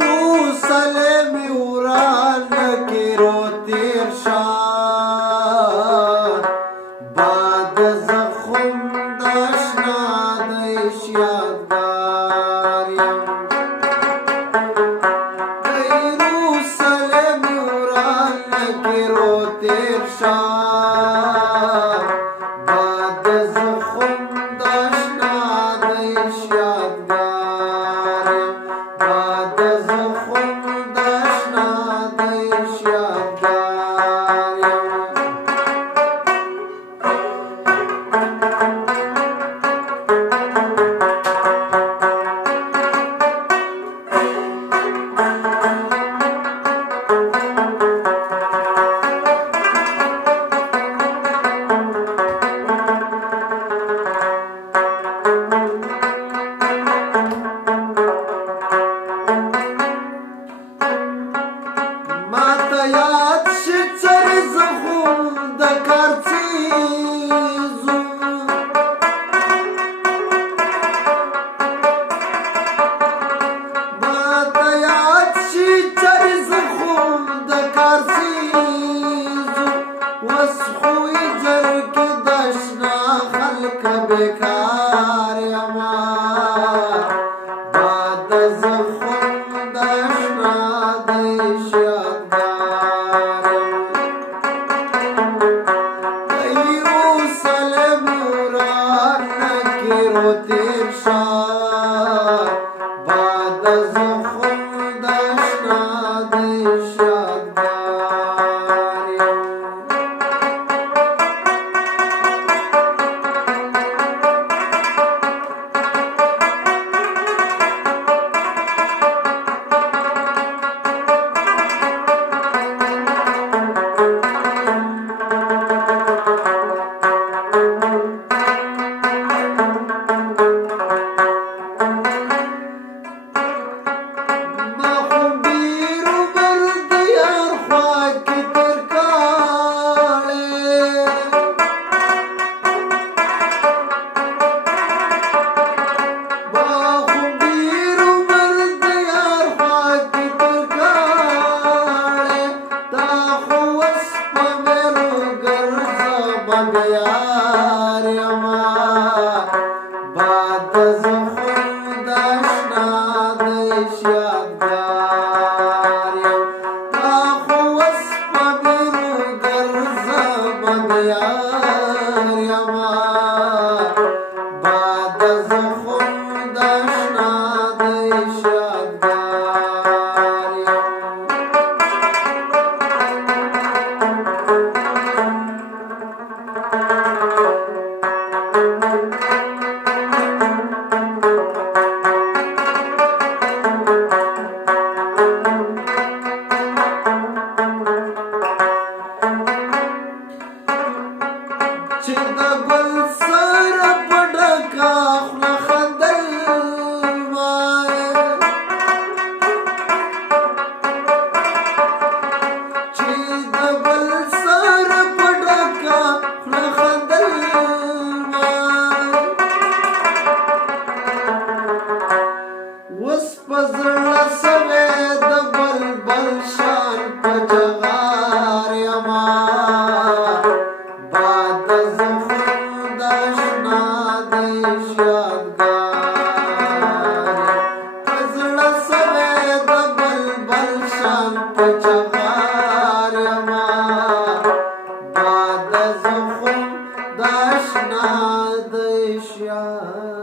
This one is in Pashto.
یروسلم وران کې رو تیر شاه باد زخم د اشنا د یادګار یم یروسلم وران کې رو تیر شاه باد زخم د اشنا د یادګار یم باد زخم د اشنا د یادګار یم ماته یاد شي څرې زخم د کارڅیزو ماته یاد شي څرې زخم د کارڅیزو اوس خو یې جرګې د اشنا خلک بېکار یما باد زخم د اشنا د یادګار یروسلم وران کې رو تیر شاه باد زخم د اشنا د یادګار یم ما خو ډېر عمر د یار خوا کې تېر کړی ما خو ډېر عمر د یار خوا کې تېر کړی تا خو اوس په مېلو ګرځه بند یار یما باد زخم د اشنا د یادګار یم تا خو اوس په مېلو ګرځه بند یار یما باد زخم د اشنا د یادګار یم چې د ګل سره په ډکه خوله خندل وای چې د ګل سره په ډکه خوله خندل وای اوس په زړه سوی د بلبل شان په جغار یما باد زخم د اشنا د یادګار په زړه سوی د بلبل شان په جغار یما باد زخم د اشنا د یادګار